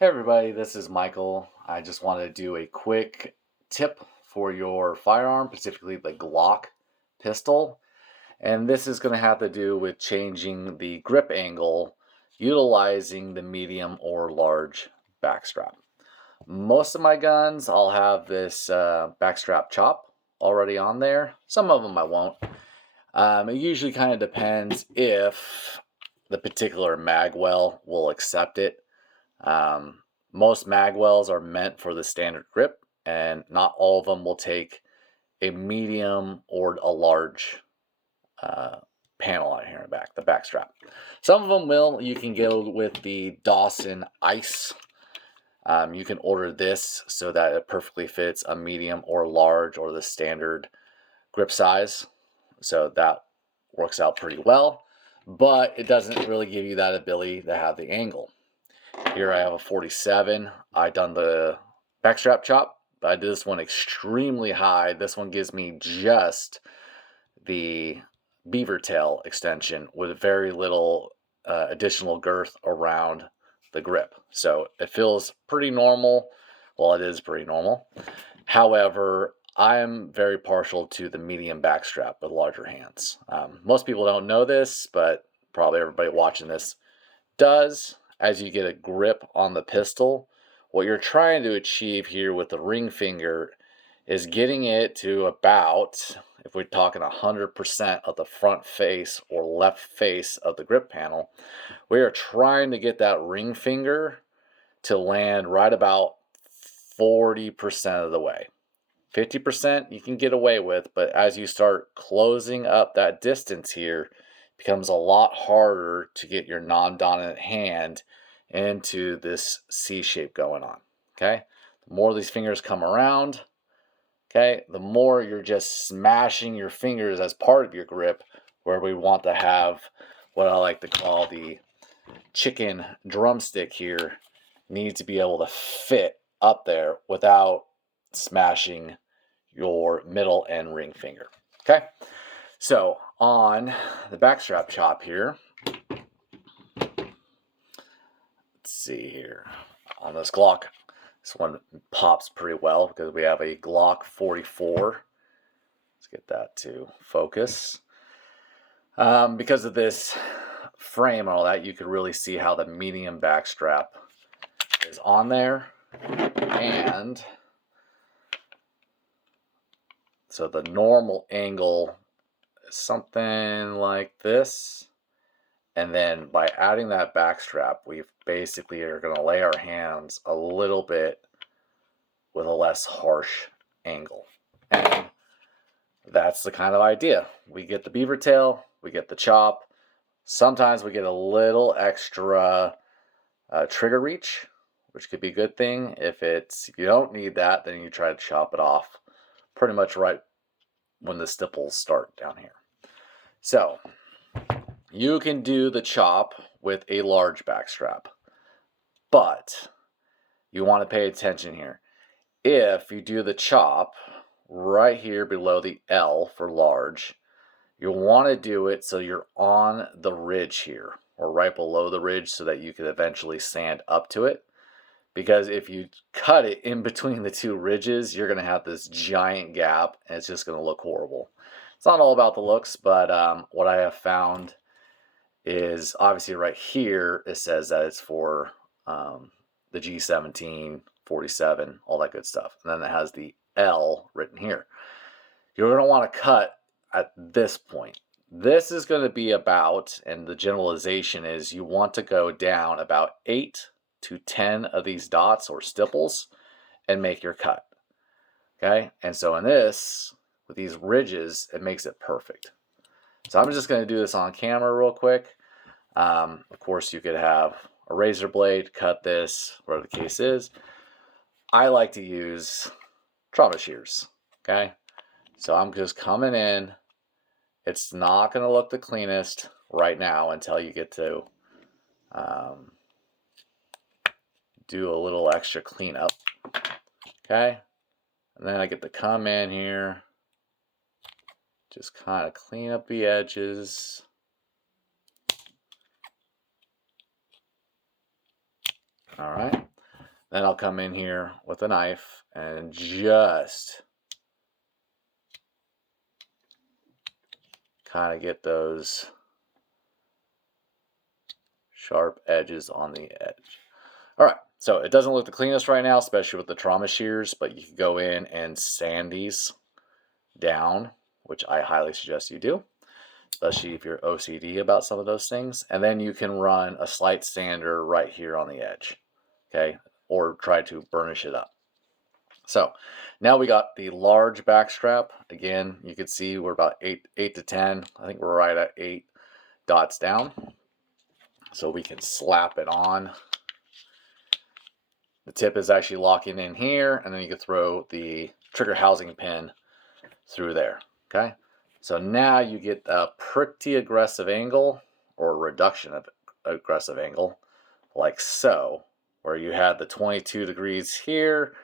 Hey everybody, this is Michael. I just want to do a quick tip for your firearm, specifically the Glock pistol. And this is going to have to do with changing the grip angle utilizing the medium or large backstrap. Most of my guns, I'll have this backstrap chop already on there. Some of them I won't. It usually kind of depends if the particular magwell will accept it. Most magwells are meant for the standard grip, and not all of them will take a medium or a large panel out here in the back, the back strap. Some of them will. You can go with the Dawson Ice. You can order this so that it perfectly fits a medium or large or the standard grip size. So that works out pretty well, but it doesn't really give you that ability to have the angle. Here I have a 47. I done the backstrap chop, but I did this one extremely high. This one gives me just the beaver tail extension with very little additional girth around the grip. So it feels pretty normal. Well, it is pretty normal. However, I am very partial to the medium backstrap with larger hands. Most people don't know this, but probably everybody watching this does. As you get a grip on the pistol, what you're trying to achieve here with the ring finger is getting it to about, if we're talking 100% of the front face or left face of the grip panel, we are trying to get that ring finger to land right about 40% of the way. 50% you can get away with, but as you start closing up that distance here, becomes a lot harder to get your non-dominant hand into this C shape going on. Okay, the more these fingers come around, okay, the more you're just smashing your fingers as part of your grip, where we want to have what I like to call the chicken drumstick here, needs to be able to fit up there without smashing your middle and ring finger. Okay, so on the backstrap chop here, let's see here, on this Glock, this one pops pretty well because we have a Glock 44. Let's get that to focus. Because of this frame and all that, you can really see how the medium backstrap is on there. And so the normal angle is something like this. And then by adding that backstrap, we basically are going to lay our hands a little bit with a less harsh angle. And that's the kind of idea. We get the beaver tail, we get the chop. Sometimes we get a little extra trigger reach, which could be a good thing. If you don't need that, then you try to chop it off pretty much right when the stipples start down here. So you can do the chop with a large backstrap, but you want to pay attention here. If you do the chop right here below the L for large, you'll want to do it so you're on the ridge here, or right below the ridge, so that you can eventually sand up to it. Because if you cut it in between the two ridges, you're going to have this giant gap, and it's just going to look horrible. It's not all about the looks, but what I have found is obviously right here, it says that it's for the G17, 47, all that good stuff. And then it has the L written here. You're going to want to cut at this point. This is going to be about, and the generalization is, you want to go down about 8 to 10 of these dots or stipples and make your cut. Okay? And so in this, with these ridges, it makes it perfect. So I'm just going to do this on camera real quick. Of course, you could have a razor blade, cut this, whatever the case is. I like to use trauma shears. Okay? So I'm just coming in. It's not going to look the cleanest right now until you get to do a little extra cleanup. Okay? And then I get to come in here, just kind of clean up the edges. All right. Then I'll come in here with a knife and just kind of get those sharp edges on the edge. All right, so it doesn't look the cleanest right now, especially with the trauma shears, but you can go in and sand these down, which I highly suggest you do, especially if you're OCD about some of those things. And then you can run a slight sander right here on the edge, okay, or try to burnish it up. So now we got the large back strap. Again, you can see we're about 8 to 10. I think we're right at 8 dots down. So we can slap it on. The tip is actually locking in here, and then you can throw the trigger housing pin through there, okay? So now you get a pretty aggressive angle, or a reduction of aggressive angle, like so, where you had the 22 degrees here,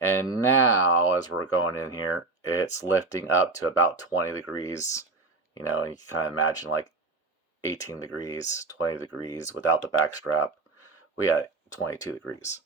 and now as we're going in here, it's lifting up to about 20 degrees. You know, you can kind of imagine like 18 degrees, 20 degrees without the back strap. We got 22 degrees.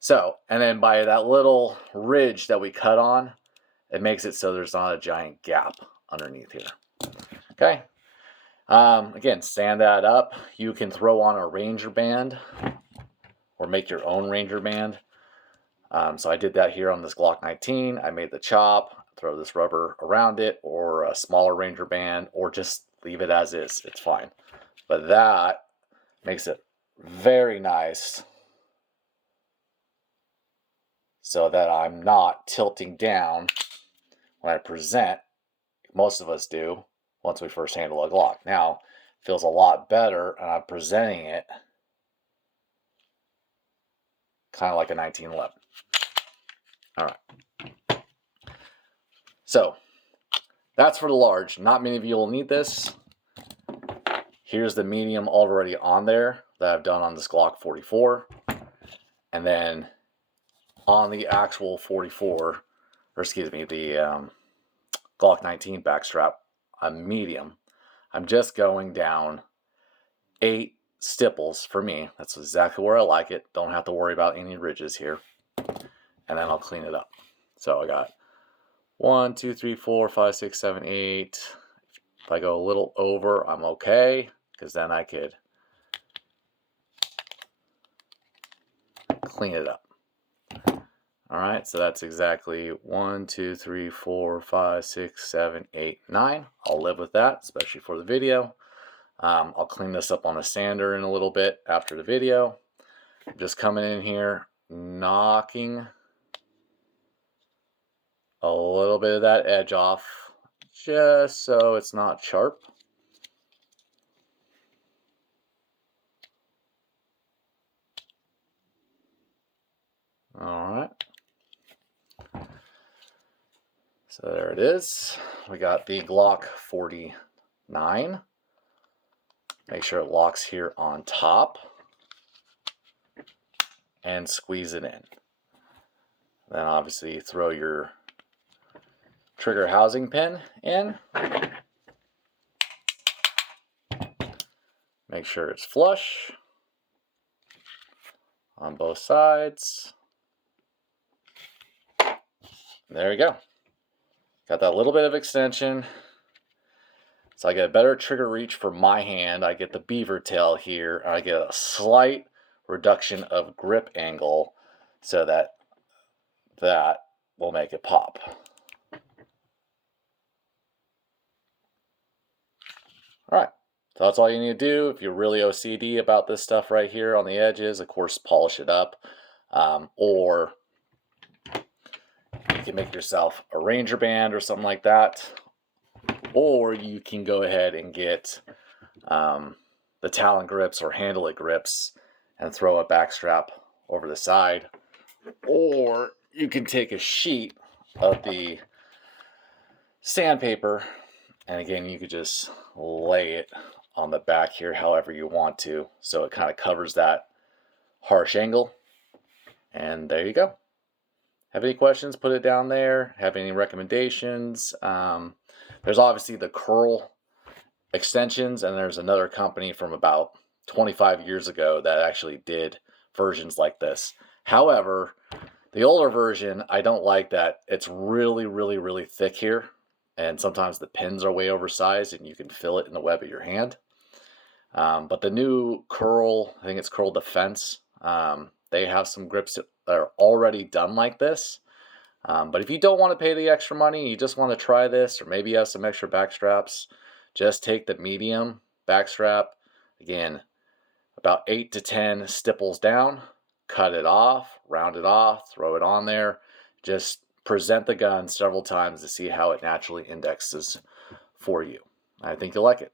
So, and then by that little ridge that we cut on, it makes it so there's not a giant gap underneath here. Okay. Again, sand that up. You can throw on a Ranger band or make your own Ranger band. So I did that here on this Glock 19. I made the chop, throw this rubber around it, or a smaller Ranger band, or just leave it as is. It's fine. But that makes it very nice so that I'm not tilting down when I present. Most of us do once we first handle a Glock. Now, it feels a lot better, and I'm presenting it kind of like a 1911. All right. So that's for the large. Not many of you will need this. Here's the medium already on there that I've done on this Glock 44. And then on the actual 44, or excuse me, the Glock 19 backstrap, a medium, I'm just going down 8 stipples for me. That's exactly where I like it. Don't have to worry about any ridges here. And then I'll clean it up. So I got 1, 2, 3, 4, 5, 6, 7, 8. If I go a little over, I'm okay, because then I could clean it up. All right, so that's exactly 1, 2, 3, 4, 5, 6, 7, 8, 9. I'll live with that, especially for the video. I'll clean this up on a sander in a little bit after the video. I'm just coming in here, knocking a little bit of that edge off, just so it's not sharp. All right. So there it is. We got the Glock 49. Make sure it locks here on top. And squeeze it in. Then obviously throw your trigger housing pin in. Make sure it's flush on both sides. There you go. Got that little bit of extension. So I get a better trigger reach for my hand. I get the beaver tail here. And I get a slight reduction of grip angle so that will make it pop. All right. So that's all you need to do. If you're really OCD about this stuff right here on the edges, of course, polish it up. Or you can make yourself a Ranger band or something like that. Or you can go ahead and get the Talon grips or handle it grips and throw a backstrap over the side. Or you can take a sheet of the sandpaper, and again, you could just lay it on the back here however you want to, so it kind of covers that harsh angle. And there you go. Have any questions, put it down there. Have any recommendations? There's obviously the curl extensions, and there's another company from about 25 years ago that actually did versions like this. However, the older version, I don't like that. It's really, really, really thick here. And sometimes the pins are way oversized and you can feel it in the web of your hand. But the new Curl, I think it's Curl Defense, they have some grips that are already done like this. But if you don't want to pay the extra money, you just want to try this, or maybe you have some extra back straps, just take the medium back strap. Again, about 8 to 10 stipples down, cut it off, round it off, throw it on there. Just present the gun several times to see how it naturally indexes for you. I think you'll like it.